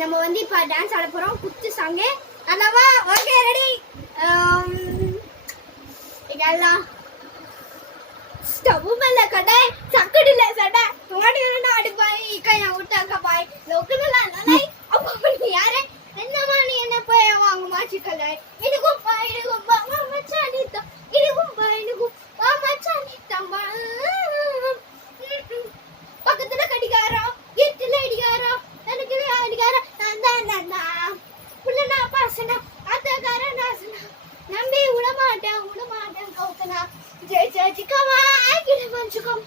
நம்ம வந்து இப்போ டான்ஸ் ஆட போகிறோம். குத்து சாங்கு அண்ணாவா. Okay ready. இதெல்லாம் ஸ்டவ் மேல கடை சக்கடில சடை தோடி ஆடி பாய் கையா விட்டாங்க பாய் லோக்கலா நாய் அப்போ யாரே என்னமா நீ என்ன போய் வாங்க மாச்சிக்கலை இதுக்கும் பா இதுக்கும் பா மச்சானி தான் இதுக்கும் பா இதுக்கும் பா மச்சானி தம்பா பக்கத்துல கடிகாரம் வீட்டுல அடிகாரம் எனக்கு அடிகாரம் நான் புள்ளனா பாசனா அத்தகார நாசனா நம்பி விடமாட்டேன் கௌத்தனா ஜெய் ஜெய் சிக்கமா கிட்ட மஞ்சுக்கம்